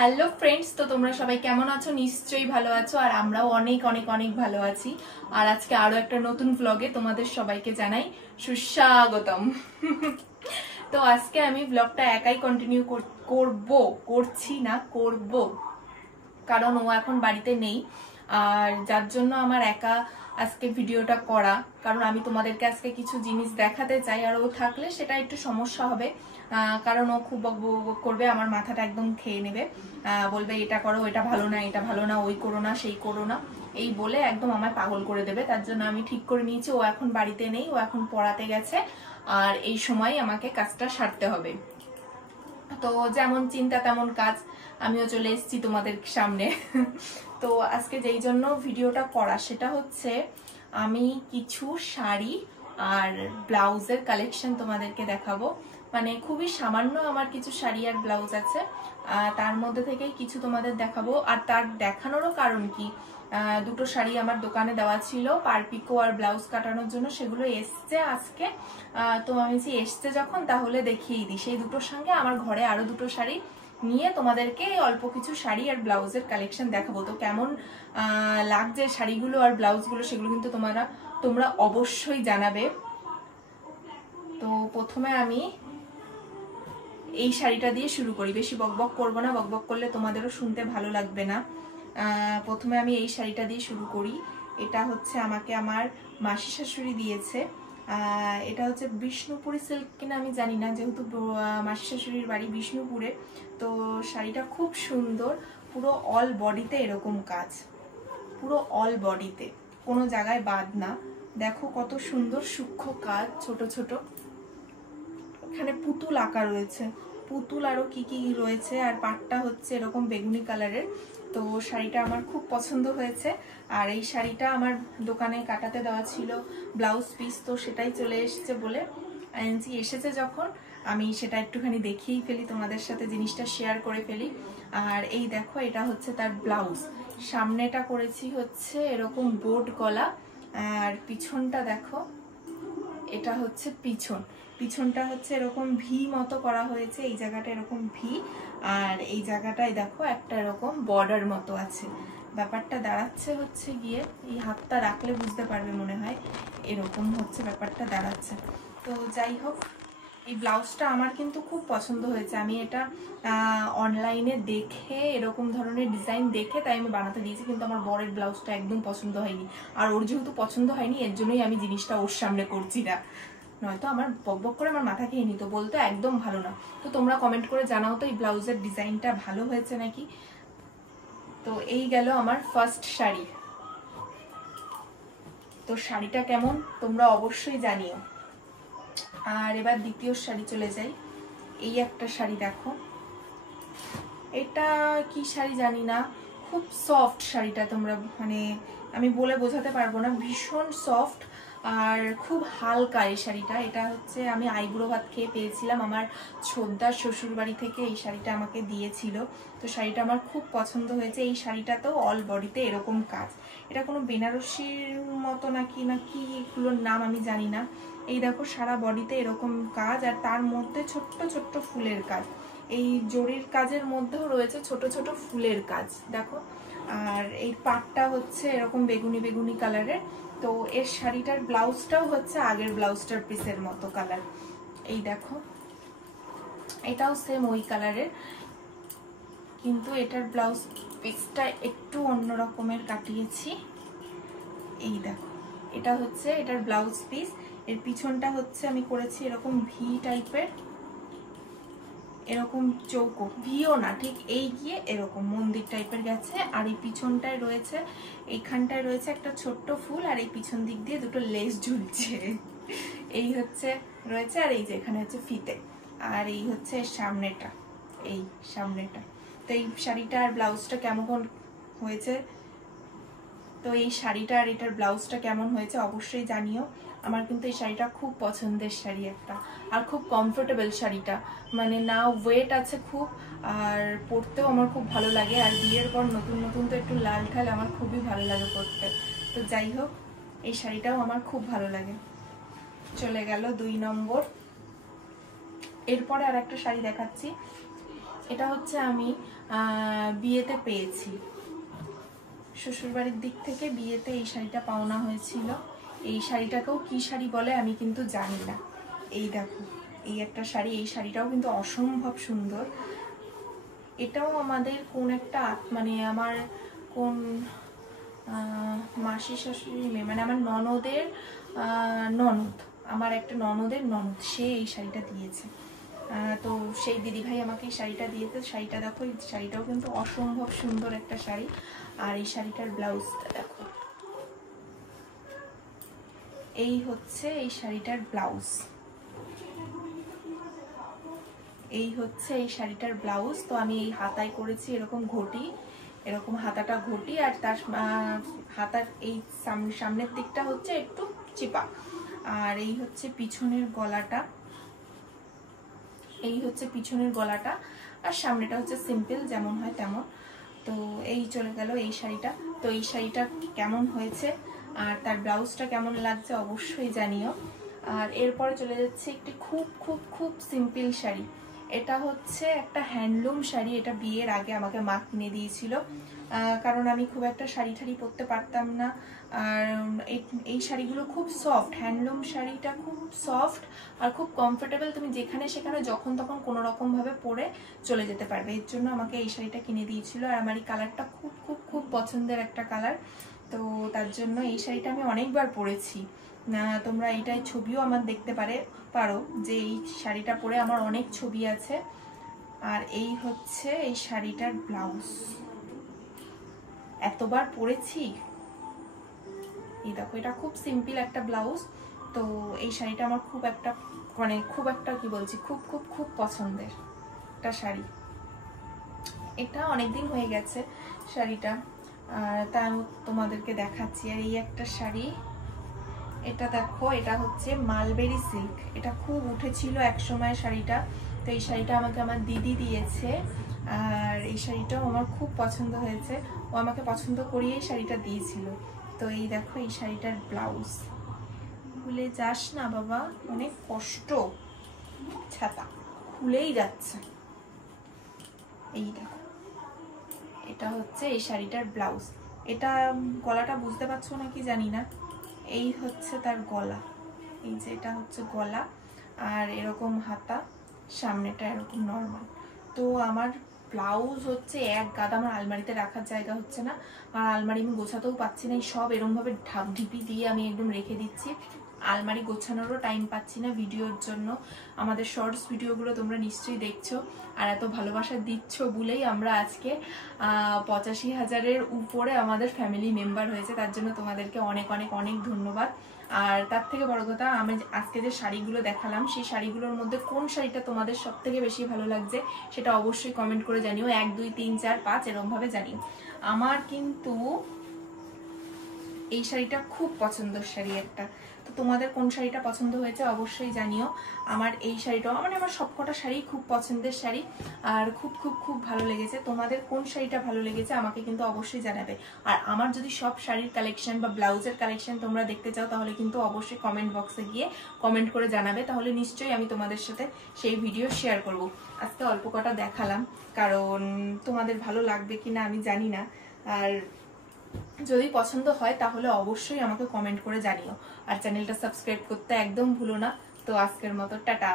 Hello friends, তো তোমরা সবাই কেমন আছো? নিশ্চয়ই ভালো আছো, আর আমরাও অনেক অনেক অনেক ভালো আছি। আর আজকে আরো একটা নতুন ব্লগে তোমাদের সবাইকে জানাই সুস্বাগতম। তো আজকে আমি ব্লগটা একাই কন্টিনিউ করব, কারণ ও এখন বাড়িতে নেই। আর যার জন্য আমার একা আজকে ভিডিওটা করা, কারণ আমি তোমাদেরকে আজকে কিছু জিনিস দেখাতে চাই, আর ও থাকলে সেটা একটু সমস্যা হবে। কারণ ও খুব বকবক করবে, আমার মাথাটা একদম খেয়ে নেবে, বলবে এটা করো, এটা ভালো না, এটা ভালো না, ওই করো না, সেই করো না, এই বলে একদম আমায় পাগল করে দেবে। তার জন্য আমি ঠিক করে নিয়েছি ও এখন বাড়িতে নেই, ও এখন পড়াতে গেছে, আর এই সময় আমাকে কাজটা সারতে হবে। তো যেমন চিন্তা তেমন কাজ, আমিও চলে এসেছি তোমাদের সামনে। তো আজকে যেই জন্য ভিডিওটা করা সেটা হচ্ছে আমি কিছু শাড়ি আর ব্লাউজের কালেকশন তোমাদেরকে দেখাবো। মানে খুবই সামান্য আমার কিছু শাড়ি আর ব্লাউজ আছে, তার মধ্যে থেকেই কিছু তোমাদের দেখাবো। আর তার দেখানোরও কারণ কি, দুটো শাড়ি আমার দোকানে দেওয়া ছিল পারপিকো আর ব্লাউজ কাটানোর জন্য, সেগুলো এসছে আজকে। তো আমি এসছে যখন তাহলে দেখিয়ে দিই। সেই দুটোর সঙ্গে আমার ঘরে আরো দুটো শাড়ি নিয়ে তোমাদেরকে অল্প কিছু শাড়ি আর ব্লাউজের কালেকশন দেখাবো। তো কেমন লাগছে শাড়িগুলো আর ব্লাউজগুলো সেগুলো কিন্তু তোমরা অবশ্যই জানাবে। তো প্রথমে আমি এই শাড়িটা দিয়ে শুরু করি, বেশি বকবক করবো না, বকবক করলে তোমাদেরও শুনতে ভালো লাগবে না। প্রথমে আমি এই শাড়িটা দিয়ে শুরু করি। এটা হচ্ছে আমাকে আমার মাসি শাশুড়ি দিয়েছে। এটা হচ্ছে বিষ্ণুপুরি সিল্ক কিনা আমি জানি না, যেহেতু মাসি শাশুড়ির বাড়ি বিষ্ণুপুরে। তো শাড়িটা খুব সুন্দর, পুরো অল বডিতে এরকম কাজ, পুরো অল বডিতে, কোনো জায়গায় বাদ না। দেখো কত সুন্দর সূক্ষ্ম কাজ, ছোট ছোট এখানে পুতুল আঁকা রয়েছে, পুতুল আরো কি কি রয়েছে। আর পাটটা হচ্ছে এরকম বেগুনি কালারের। তো শাড়িটা আমার খুব পছন্দ হয়েছে। আর এই শাড়িটা আমার দোকানে কাটাতে দেওয়া ছিল ব্লাউজ পিস, তো সেটাই চলে এসেছে বলে এসেছে যখন আমি সেটা একটুখানি দেখিয়েই ফেলি, তোমাদের সাথে জিনিসটা শেয়ার করে ফেলি। আর এই দেখো, এটা হচ্ছে তার ব্লাউজ। সামনেটা করেছি হচ্ছে এরকম বোট গলা, আর পিছনটা দেখো, এটা হচ্ছে পিছনটা হচ্ছে এরকম ভি মতো করা হয়েছে, এই জায়গাটা এরকম ভি, আর এই জায়গাটায় দেখো একটা এরকম বর্ডার মতো আছে। ব্যাপারটা দাঁড়াচ্ছে হচ্ছে গিয়ে, এই হাতটা রাখলে বুঝতে পারবে মনে হয়, এরকম হচ্ছে ব্যাপারটা দাঁড়াচ্ছে। তো যাই হোক, এই ব্লাউজটা আমার কিন্তু খুব পছন্দ হয়েছে। আমি এটা অনলাইনে দেখে, এরকম ধরনের ডিজাইন দেখে তাই আমি বানাতে দিয়েছি, কিন্তু আমার বরের ব্লাউজটা একদম পছন্দ হয়নি। আর ওর যেহেতু পছন্দ হয়নি, এর জন্যই আমি জিনিসটা ওর সামনে করছি না, নয়তো আমার বকবক করে আমার মাথা খেয়ে নিত, বলতো একদম ভালো না। তো তোমরা কমেন্ট করে জানাও তো এই ব্লাউজের ডিজাইনটা ভালো হয়েছে নাকি। তো এই গেল আমার ফার্স্ট শাড়ি। তো শাড়িটা কেমন তোমরা অবশ্যই জানিও। আর এবার দ্বিতীয় শাড়ি চলে যাই। এই একটা শাড়ি দেখো, এটা কি শাড়ি জানি না, খুব সফট শাড়িটা, তোমরা মানে আমি বলে বোঝাতে পারবো না, ভীষণ সফট আর খুব হালকা এই শাড়িটা। এটা হচ্ছে আমি আইবুড়ো ভাত খেয়ে পেয়েছিলাম, আমার ছোটদার শ্বশুর বাড়ি থেকে এই শাড়িটা আমাকে দিয়েছিল। তো শাড়িটা আমার খুব পছন্দ হয়েছে। এই শাড়িটাতেও অল বডিতে এরকম কাজ, এটা কোনো বেনারসির মতো নাকি এগুলোর নাম আমি জানি না। এই দেখো সারা বডিতে এরকম কাজ, আর তার মধ্যে ছোট্ট ছোট্ট ফুলের কাজ, এই জরির কাজের মধ্যেও রয়েছে ছোট ছোট ফুলের কাজ দেখো। আর এই পাটটা হচ্ছে এরকম বেগুনি বেগুনি কালারের। তো এর শাড়িটার ব্লাউজটাও হচ্ছে আগের ব্লাউজটার পিসের মতো কালার। এই দেখো, এটাও সেম ওই কালারের, কিন্তু এটার ব্লাউজ পিসটা একটু অন্য রকমের কাটিয়েছি। এই দেখো, এটা হচ্ছে এটার ব্লাউজ পিস। এর পিছনটা হচ্ছে আমি করেছি এরকম ভি টাইপের, এরকম চৌকো, ভিও না ঠিক, এই গিয়ে এরকম মন্দির টাইপের গেছে। আর এই পিছনটায় রয়েছে, এইখানটায় রয়েছে একটা ছোট্ট ফুল, আর এই পিছন দিক দিয়ে দুটো লেস ঝুলছে, এই হচ্ছে রয়েছে। আর এই যে এখানে হচ্ছে ফিতে, আর এই হচ্ছে সামনেটা, এই সামনেটা। তো এই শাড়িটা আর ব্লাউজটা কেমন হয়েছে, তো এই শাড়িটা আর এটার ব্লাউজটা কেমন হয়েছে অবশ্যই জানিও। আমার কিন্তু এই শাড়িটা খুব পছন্দের শাড়ি একটা, আর খুব কমফোর্টেবল শাড়িটা, মানে না ওয়েট আছে খুব, আর পরতেও আমার খুব ভালো লাগে। আর বিয়ের পর নতুন নতুন তো একটু লাল ঠাল আমার খুবই ভালো লাগে পরতে। তো যাই হোক, এই শাড়িটাও আমার খুব ভালো লাগে। চলে গেল 2 নম্বর। এরপরে আর একটা শাড়ি দেখাচ্ছি, এটা হচ্ছে আমি বিয়েতে পেয়েছি, শ্বশুরবাড়ির দিক থেকে বিয়েতে এই শাড়িটা পাওনা হয়েছিল। এই শাড়িটাকেও কি শাড়ি বলে আমি কিন্তু জানি না। এই দেখো, এই একটা শাড়ি, এই শাড়িটাও কিন্তু অসম্ভব সুন্দর। এটাও আমাদের কোন একটা মানে আমার কোন মাসি শাশুড়ি মেয়ে, মানে আমার ননদের ননদ, আমার একটা ননদের ননদ, সে এই শাড়িটা দিয়েছে। তো সেই দিদিভাই আমাকে এই শাড়িটা দিয়েছে। শাড়িটা দেখো, এই শাড়িটাও কিন্তু অসম্ভব সুন্দর একটা শাড়ি। আর এই শাড়িটার ব্লাউজটা দেখো, এই হচ্ছে এই শাড়িটার ব্লাউজ, এই হচ্ছে এই শাড়িটার ব্লাউজ। তো আমি এই হাতায় করেছি এরকম ঘটি, এরকম হাতাটা ঘটি, আর তার হাতার এই সামনের দিকটা হচ্ছে একটু চিপা। আর এই হচ্ছে পিছনের গলাটা, এই হচ্ছে পিছনের গলাটা, আর সামনেটা হচ্ছে সিম্পল যেমন হয় তেমন। তো এই চলে গেল এই শাড়িটা। তো এই শাড়িটা কেমন হয়েছে আর তার ব্লাউজটা কেমন লাগছে অবশ্যই জানিও। আর এরপরে চলে যাচ্ছে একটি খুব খুব খুব সিম্পল শাড়ি। এটা হচ্ছে একটা হ্যান্ডলুম শাড়ি। এটা বিয়ের আগে আমাকে মা কিনে দিয়েছিল, কারণ আমি খুব একটা শাড়ি ঠাড়ি পরতে পারতাম না। আর এই শাড়িগুলো খুব সফট, হ্যান্ডলুম শাড়িটা খুব সফট আর খুব কমফোর্টেবল। তুমি যেখানে সেখানে যখন তখন কোনো রকম ভাবে পরে চলে যেতে পারবে। এর জন্য আমাকে এই শাড়িটা কিনে দিয়েছিল। আর আমার এই কালারটা খুব খুব খুব পছন্দের একটা কালার। তো তার জন্য এই শাড়িটা আমি অনেকবার পরেছি। তোমরা এইটাই ছবিও আমার দেখতে পারো যে এই শাড়িটা পরে আমার অনেক ছবি আছে। আর এই হচ্ছে এই শাড়িটার ব্লাউজ, এতবার পরেছি। এই দেখো, এটা খুব সিম্পল একটা ব্লাউজ। তো এই শাড়িটা আমার খুব একটা মানে খুব একটা কি বলছি, খুব খুব খুব পছন্দের একটা শাড়ি। এটা অনেকদিন হয়ে গেছে শাড়িটা, তা আমি তোমাদেরকে দেখাচ্ছি। আর এই একটা শাড়ি, এটা দেখো, এটা হচ্ছে মালবেরি সিল্ক। এটা খুব উঠেছিল এক সময় শাড়িটা। তো এই শাড়িটা আমাকে আমার দিদি দিয়েছে, আর এই শাড়িটাও আমার খুব পছন্দ হয়েছে। ও আমাকে পছন্দ করিয়েই শাড়িটা দিয়েছিল। তো এই দেখো এই শাড়িটার ব্লাউজ, খুলে যাস না বাবা, অনেক কষ্ট, ছাতা খুলেই যাচ্ছে। এই দেখো, এটা হচ্ছে এই শাড়িটার ব্লাউজ। এটা গলাটা বুঝতে পারছো নাকি জানি না, এই হচ্ছে তার গলা, এই যে এটা হচ্ছে গলা, আর এরকম হাতা, সামনেটা এরকম নর্মাল। তো আমার ব্লাউজ হচ্ছে এক গাদা, আমার আলমারিতে রাখার জায়গা হচ্ছে না, আর আলমারি আমি গোছাতেও পাচ্ছি না। সব এরকম ভাবে ঢিপি দিয়ে আমি একদম রেখে দিচ্ছি। আলমারি গোছানোরও টাইম পাচ্ছি না ভিডিওর জন্য। আমাদের শর্টস ভিডিওগুলো তোমরা নিশ্চয়ই দেখছো, আর এত ভালোবাসা দিচ্ছ বলেই আমরা আজকে 85,000-এর উপরে আমাদের ফ্যামিলি মেম্বার হয়েছে। তার জন্য তোমাদেরকে অনেক অনেক অনেক ধন্যবাদ। আর তার থেকে বড় কথা, আমি আজকে যে শাড়িগুলো দেখালাম, সেই শাড়িগুলোর মধ্যে কোন শাড়িটা তোমাদের সব থেকে বেশি ভালো লাগছে সেটা অবশ্যই কমেন্ট করে জানিও। 1 2 3 4 5 এরকম ভাবে জানিও। আমার কিন্তু এই শাড়িটা খুব পছন্দের শাড়ি একটা। তো তোমাদের কোন শাড়িটা পছন্দ হয়েছে অবশ্যই জানিও। আমার এই শাড়িটাও মানে আমার সবকটা শাড়ি খুব পছন্দের শাড়ি, আর খুব খুব খুব ভালো লেগেছে। তোমাদের কোন শাড়িটা ভালো লেগেছে আমাকে কিন্তু অবশ্যই জানাবে। আর আমার যদি সব শাড়ির কালেকশন বা ব্লাউজের কালেকশন তোমরা দেখতে চাও, তাহলে কিন্তু অবশ্যই কমেন্ট বক্সে গিয়ে কমেন্ট করে জানাবে, তাহলে নিশ্চয়ই আমি তোমাদের সাথে সেই ভিডিও শেয়ার করব। আজকে অল্প কটা দেখালাম, কারণ তোমাদের ভালো লাগবে কিনা আমি জানি না। আর যদি পছন্দ হয় তাহলে অবশ্যই আমাকে কমেন্ট করে জানিও। আর চ্যানেলটা সাবস্ক্রাইব করতে একদম ভুলো না। তো আজকের মতো টাটা।